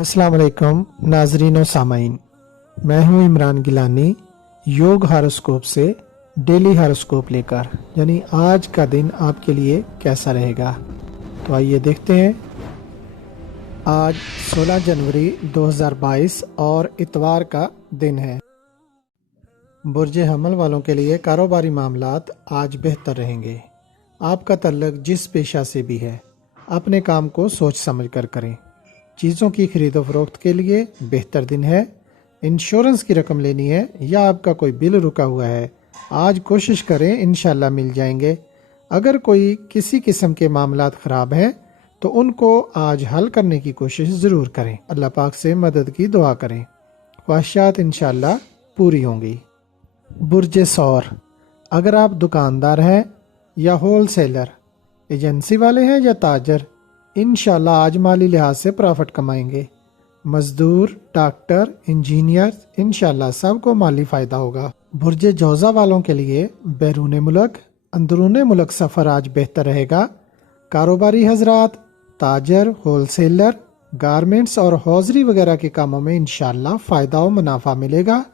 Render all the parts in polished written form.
अस्सलाम वालेकुम नाजरीन और सामाइन, मैं हूं इमरान गिलानी योग हॉरोस्कोप से डेली हॉरोस्कोप लेकर, यानी आज का दिन आपके लिए कैसा रहेगा। तो आइए देखते हैं। आज 16 जनवरी 2022 और इतवार का दिन है। बुर्ज हमल वालों के लिए कारोबारी मामलात आज बेहतर रहेंगे। आपका तल्लक जिस पेशा से भी है, अपने काम को सोच समझ कर करें। चीज़ों की खरीदो फरोख्त के लिए बेहतर दिन है। इंश्योरेंस की रकम लेनी है या आपका कोई बिल रुका हुआ है, आज कोशिश करें, इंशाल्लाह मिल जाएंगे। अगर कोई किसी किस्म के मामलात ख़राब हैं तो उनको आज हल करने की कोशिश ज़रूर करें। अल्लाह पाक से मदद की दुआ करें, ख्वाहिशात इंशाल्लाह पूरी होंगी। बुर्ज सौर, अगर आप दुकानदार हैं या होल सेलर, एजेंसी वाले हैं या ताजर, इंशाल्लाह आज माली लिहाज से प्रॉफिट कमाएंगे। मजदूर, डॉक्टर, इंजीनियर, इंशाल्लाह सबको माली फ़ायदा होगा। बुर्ज जौज़ा वालों के लिए बैरून मुल्क, अंदरून मुल्क सफ़र आज बेहतर रहेगा। कारोबारी हजरात, ताजर, होल सेलर, गारमेंट्स और हौजरी वगैरह के कामों में इंशाल्लाह फ़ायदा और मुनाफा मिलेगा,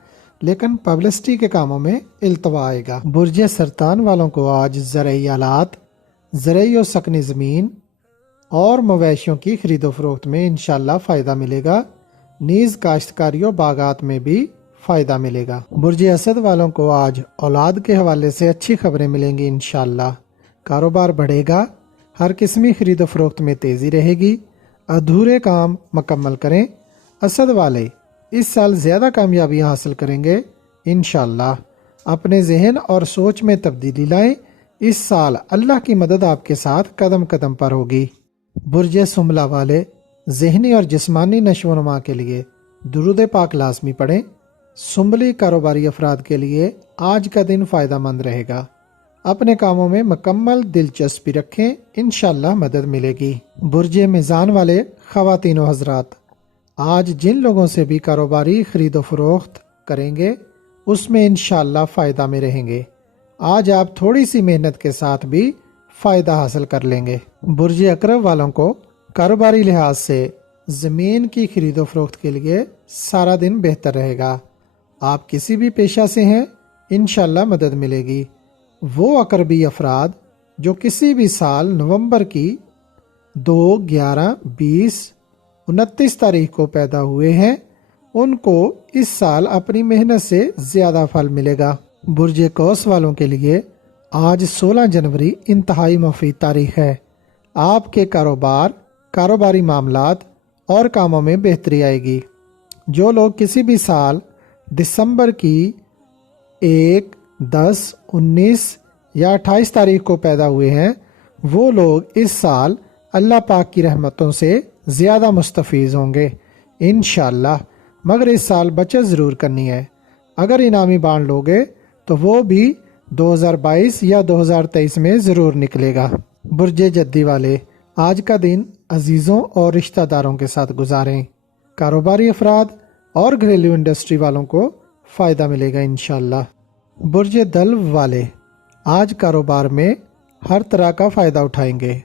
लेकिन पब्लिसिटी के कामों में इल्तवा आएगा। बुर्ज सरतान वालों को आज ज़रई आलात, ज़रई और सकनी ज़मीन और मवेशियों की खरीदो फरोख्त में इंशाल्लाह फ़ायदा मिलेगा। नीज़ काश्तकारी और बागात में भी फ़ायदा मिलेगा। बुर्ज असद वालों को आज औलाद के हवाले से अच्छी खबरें मिलेंगी इंशाल्लाह। कारोबार बढ़ेगा, हर किस्मी खरीदो फरोख्त में तेज़ी रहेगी। अधूरे काम मुकम्मल करें। असद वाले इस साल ज़्यादा कामयाबियाँ हासिल करेंगे इंशाल्लाह। अपने जहन और सोच में तब्दीली लाएं। इस साल अल्लाह की मदद आपके साथ कदम कदम पर होगी। बुर्ज सुमला वाले ज़हनी और जिस्मानी नशोनुमा के लिए दुरूद पाक लाजमी पढ़ें। सुम्बली कारोबारी अफराद के लिए आज का दिन फ़ायदा मंद रहेगा। अपने कामों में मुकम्मल दिलचस्पी रखें, इंशाल्लाह मदद मिलेगी। बुर्ज मीज़ान वाले ख़वातीन व हज़रात, आज जिन लोगों से भी कारोबारी खरीदो फरोख्त करेंगे उसमें इंशाल्लाह फ़ायदा में रहेंगे। आज आप थोड़ी सी मेहनत के साथ भी फ़ायदा हासिल कर लेंगे। बुर्ज अकरब वालों को कारोबारी लिहाज से ज़मीन की खरीदो फरोख्त के लिए सारा दिन बेहतर रहेगा। आप किसी भी पेशा से हैं, इंशाल्लाह मदद मिलेगी। वो अकरबी अफराद जो किसी भी साल नवंबर की 2, 11, 20, 29 तारीख को पैदा हुए हैं, उनको इस साल अपनी मेहनत से ज़्यादा फल मिलेगा। बुर्ज कौस वालों के लिए आज 16 जनवरी इंतहाई मुफीद तारीख है। आपके कारोबारी मामलात और कामों में बेहतरी आएगी। जो लोग किसी भी साल दिसंबर की 1, 10, 19 या 28 तारीख को पैदा हुए हैं, वो लोग इस साल अल्लाह पाक की रहमतों से ज़्यादा मुस्तफ़ीज़ होंगे इंशाल्लाह। मगर इस साल बचत ज़रूर करनी है। अगर इनामी बांट लोगे तो वो भी 2022 या 2023 में ज़रूर निकलेगा। बुर्ज जद्दी वाले आज का दिन अजीज़ों और रिश्तेदारों के साथ गुजारें। कारोबारी अफराद और घरेलू इंडस्ट्री वालों को फ़ायदा मिलेगा इंशाल्लाह। बुर्ज दल्व वाले आज कारोबार में हर तरह का फ़ायदा उठाएंगे।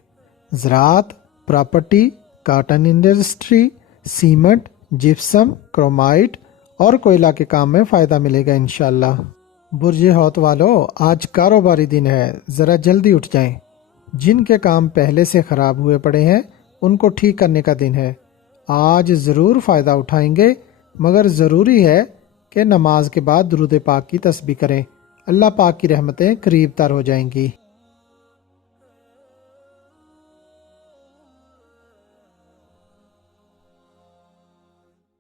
ज़राअत, property, cotton industry, cement, gypsum, chromite और कोयला के काम में फ़ायदा मिलेगा इंशाल्लाह। बुर्ज हौत वालों, आज कारोबारी दिन है, ज़रा जल्दी उठ जाएं। जिनके काम पहले से ख़राब हुए पड़े हैं उनको ठीक करने का दिन है। आज ज़रूर फ़ायदा उठाएंगे, मगर ज़रूरी है कि नमाज के बाद दुरूद पाक की तस्बीह करें। अल्लाह पाक की रहमतें करीब तर हो जाएंगी।